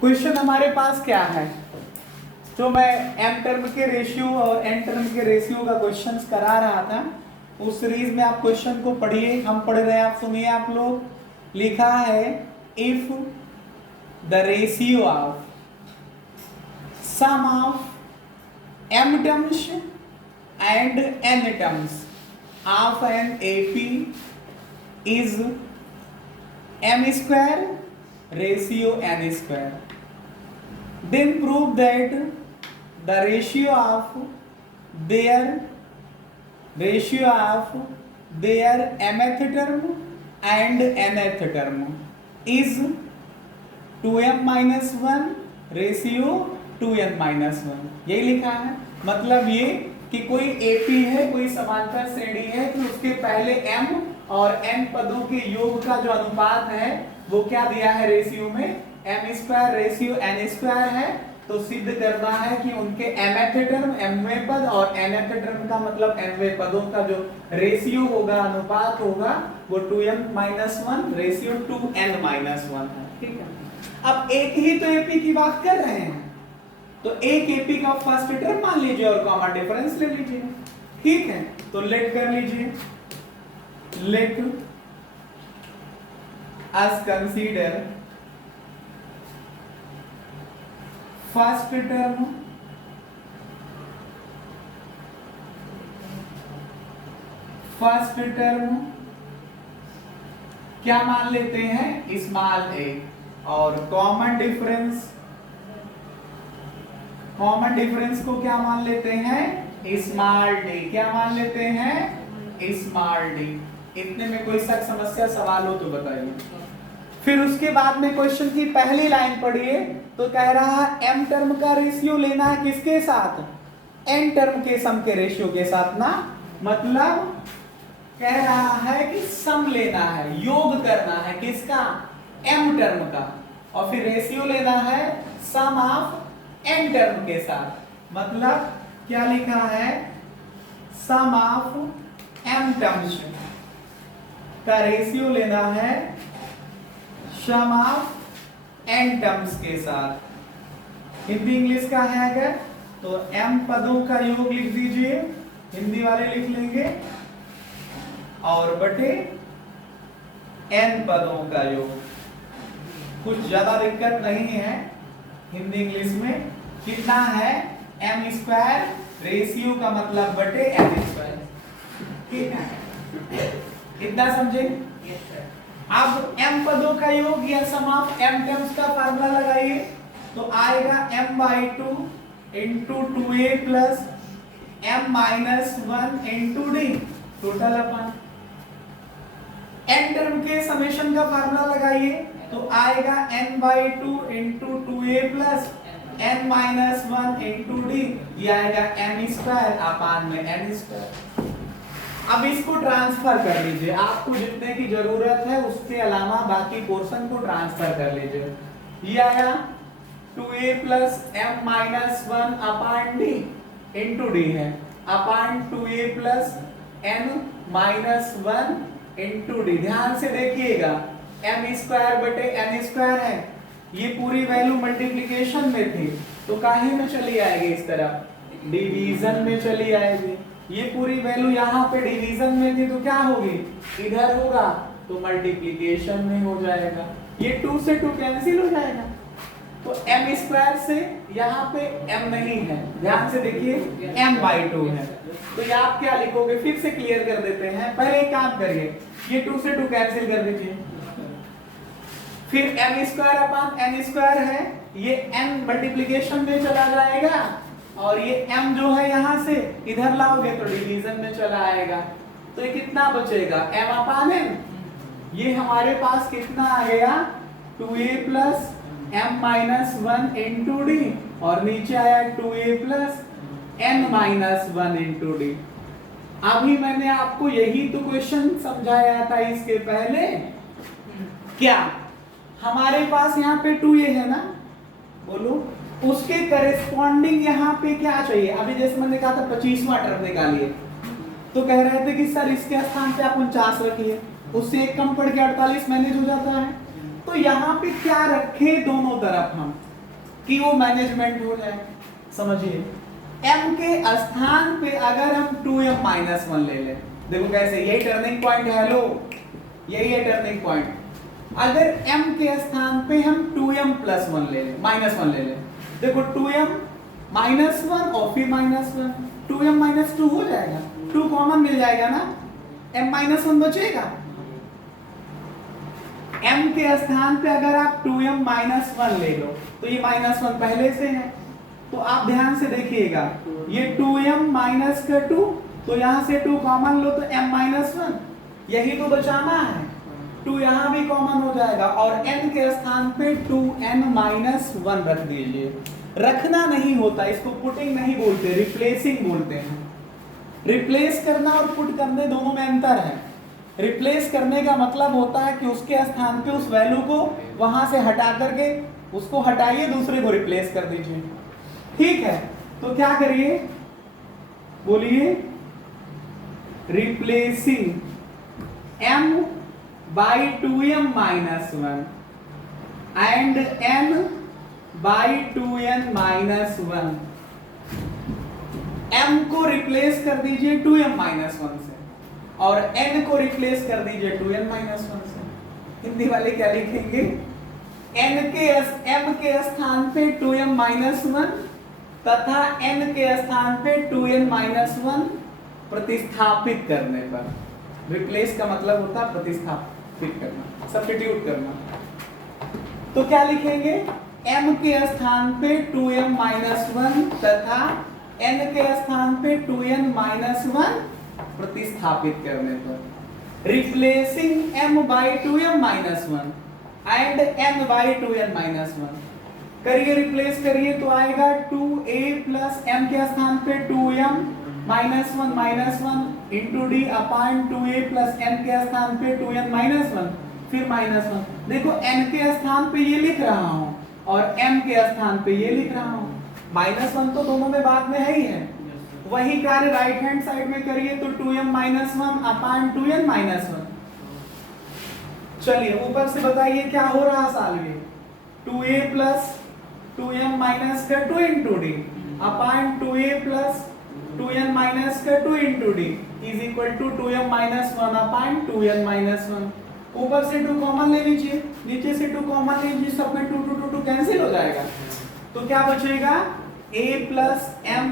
Question हमारे पास क्या है, जो मैं एम टर्म के रेशियो और एन टर्म के रेशियो का क्वेश्चन करा रहा था, उस सीरीज में आप क्वेश्चन को पढ़िए, हम पढ़ रहे हैं, आप सुनिए। आप लोग लिखा है if the ratio of sum of m terms and n terms of an AP is m square ratio n square, then prove that the ratio of their mth term and nth term is 2m minus 1 ratio 2n minus 1। यही लिखा है। मतलब ये कि कोई AP है, कोई समांतर श्रेणी है, तो उसके पहले m और n पदों के योग का जो अनुपात है वो क्या दिया है रेशियो में, m square ratio n square है। तो सिद्ध करना है कि उनके mth टर्म mवें पद और nth टर्म का मतलब nवें पदों का जो रेशियो होगा, अनुपात होगा, वो 2m minus 1 ratio 2n minus 1 है। ठीक है। अब एक ही तो एपी की बात कर रहे हैं, तो एक एपी का फर्स्ट टर्म मान लीजिए और कॉमन डिफरेंस ले लीजिए। ठीक है, तो लेट कर लीजिए, let us consider first term क्या मान लेते हैं, स्मॉल ए, और कॉमन डिफरेंस को क्या मान लेते हैं, स्मॉल डी। क्या मान लेते हैं, स्मॉल डी। इतने में कोई शक समस्या सवाल हो तो बताइए। फिर उसके बाद में क्वेश्चन की पहली लाइन पढ़िए, तो कह रहा है एम टर्म का रेशियो लेना है किसके साथ, एन टर्म के सम के रेशियो के साथ ना। मतलब कह रहा है कि सम लेना है, योग करना है किसका, एम टर्म का, और फिर रेशियो लेना है सम ऑफ एन टर्म के साथ। मतलब क्या लिखा है, सम ऑफ एम टर्म्स का रेशियो लेना है सम ऑफ एन टर्म्स के साथ। हिंदी इंग्लिश का है अगर, तो एम पदों का योग लिख दीजिए, हिंदी वाले लिख लेंगे, और बटे एन पदों का योग। कुछ ज्यादा दिक्कत नहीं है हिंदी इंग्लिश में। कितना है, एम स्क्वायर रेशियो का मतलब बटे एन स्क्वायर। ठीक है, इतना समझे। अब m पदों का योग या सम ऑफ m टर्म्स का फार्मूला लगाइए, तो आएगा m/2 into 2a plus m minus 1 into d total upon. n term के समेशन का फार्मूला लगाइए, तो आएगा n/2 into 2a plus n minus 1 into d, ये आएगा m स्क्वायर अपान में n स्क्वायर। अब इसको ट्रांसफर कर लीजिए, आपको जितने की जरूरत है उसके अलावा बाकी पोर्शन को ट्रांसफर कर लीजिए। ये आया 2a प्लस m माइनस 1 अपान डी इंटू डी है, अपान 2a plus n minus 1 into D. ध्यान से देखिएगा, m स्क्वायर बटे n स्क्वायर है, ये पूरी वैल्यू मल्टीप्लिकेशन में थी, तो काहे में चली आएगी, इस तरह डिवीजन में चली आएगी। ये पूरी वैल्यू यहाँ पे डिवीजन में थी, तो क्या होगी, इधर होगा तो मल्टीप्लिकेशन में हो जाएगा। ये 2 से 2 कैंसिल हो जाएगा, तो m स्क्वायर से यहाँ पे m नहीं है, ध्यान से देखिए m/2 है। तो ये आप क्या लिखोगे, फिर से क्लियर कर देते हैं। पहले एक काम करिए, ये 2 से 2 कैंसिल कर दीजिए, फिर m square upon n square है, ये n मल्टीप्लिकेशन में चला जाएगा, और ये m जो है यहाँ से इधर लाओगे तो डिवीजन में चला आएगा। तो ये कितना बचेगा, m अपान n। ये हमारे पास कितना आ गया, 2a plus m minus 1 into D, और नीचे आया 2a plus n minus 1 into D. अभी मैंने आपको यही तो क्वेश्चन समझाया था इसके पहले। क्या हमारे पास यहाँ पे 2a है ना, बोलो, उसके करेस्पॉन्डिंग यहाँ पे क्या चाहिए। अभी जैसे मैंने कहा था 25वां टर्म निकालिए, तो कह रहे थे कि सर इसके स्थान पे आप 49 रखिए, उससे एक कम पड़ के 48 मैनेज हो जाता है। तो यहाँ पे क्या रखे दोनों तरफ हम कि वो मैनेजमेंट हो जाए। समझिए m के स्थान पे अगर हम 2m माइनस 1 ले लें, देखो कैसे, यही टर्निंग पॉइंट है। हेलो, यही है टर्निंग पॉइंट। अगर m के स्थान पे हम 2m प्लस 1 ले लें, माइनस 1 ले लें, देखो 2m माइनस 1 और फिर माइनस 1, 2m माइनस 2 हो जाएगा, 2 कॉमन मिल जाएगा ना, m माइनस 1 बचेगा। m के स्थान पे अगर आप 2m माइनस 1 ले लो तो ये माइनस 1 पहले से है, तो आप ध्यान से देखिएगा, ये 2m माइनस का 2, तो यहां से 2 कॉमन लो तो m माइनस 1, यही तो बचाना है। 2 यहां भी कॉमन हो जाएगा और n के स्थान पे 2n माइनस 1 रख दीजिए। रखना नहीं होता, इसको पुटिंग नहीं बोलते, रिप्लेसिंग बोलते हैं। रिप्लेस करना और पुट करने दोनों में अंतर है। रिप्लेस करने का मतलब होता है कि उसके स्थान पे उस वैल्यू को वहां से हटा करके उसको हटाइए, दूसरे को रिप्लेस कर दीजिए। ठीक है, तो क्या करिए, बोलिए, replacing m by 2m minus 1 and n by 2n minus 1। m को रिप्लेस कर दीजिए 2m माइनस 1 से और n को रिप्लेस कर दीजिए 2n माइनस 1 से। हिंदी वाले क्या लिखेंगे, m के स्थान पे 2m माइनस 1 तथा n के स्थान पे 2n माइनस 1 प्रतिस्थापित करने पर। रिप्लेस का मतलब होता है प्रतिस्थापित करना, सब्स्टिट्यूट करना। तो क्या लिखेंगे, m के स्थान पे 2m माइनस 1 तथा n के स्थान पे 2n माइनस 1 प्रतिस्थापित करने पर। Replacing m by 2m minus 1 and n by 2n minus 1। करिए, रिप्लेस करिए तो आएगा 2a प्लस m के स्थान पे 2m minus 1 into d upon 2a plus n के स्थान पे 2n माइनस 1 फिर माइनस 1। देखो n के स्थान पे ये लिख रहा हूं और m के स्थान पे ये लिख रहा हूं, माइनस 1 तो दोनों में बाद में है ही है। वही कार्य राइट हैंड साइड में करिए तो 2m minus 1 upon 2n minus 1। चलिए ऊपर से बताइए क्या हो रहा Salve, 2a plus 2m minus का 2 into d upon 2a plus 2n minus का 2 into d is equal to 2m minus 1 upon 2n minus 1। ऊपर से 2 कॉमन ले लीजिए, नीचे से 2 कॉमन लीजिए, सब में 2 2 2 कैंसिल हो जाएगा। तो क्या बचेगा, a plus m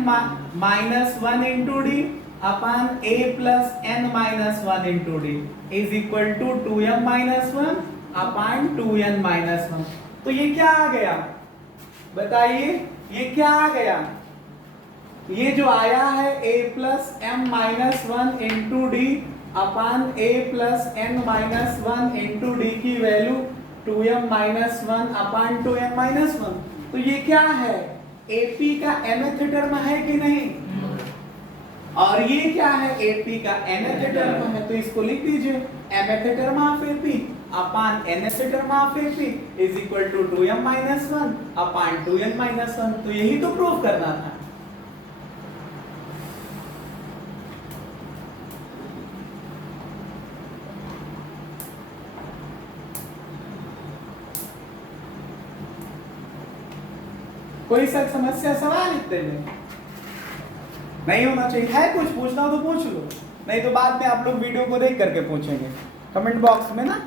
minus 1 into d upon a plus n minus 1 into d is equal to 2m minus 1 upon 2n minus 1। तो ये क्या आ गया, बताइए, ये क्या आ गया, ये जो आया है a plus m minus 1 into d upon a plus n minus 1 into d की value 2m minus 1 upon 2m minus 1। तो ये क्या है, AP का nth टर्म है कि नहीं, और ये क्या है, AP का nth टर्म है, तो इसको लिख दीजिए mth term of AP upon nth term of AP is equal to 2m minus 1 upon 2n minus 1। तो यही तो प्रूव करना था। कोई सा समस्या सवाल इतने में नहीं होना चाहिए, है कुछ पूछना हो तो पूछ लो, नहीं तो बाद में आप लोग वीडियो को देख करके पूछेंगे कमेंट बॉक्स में ना।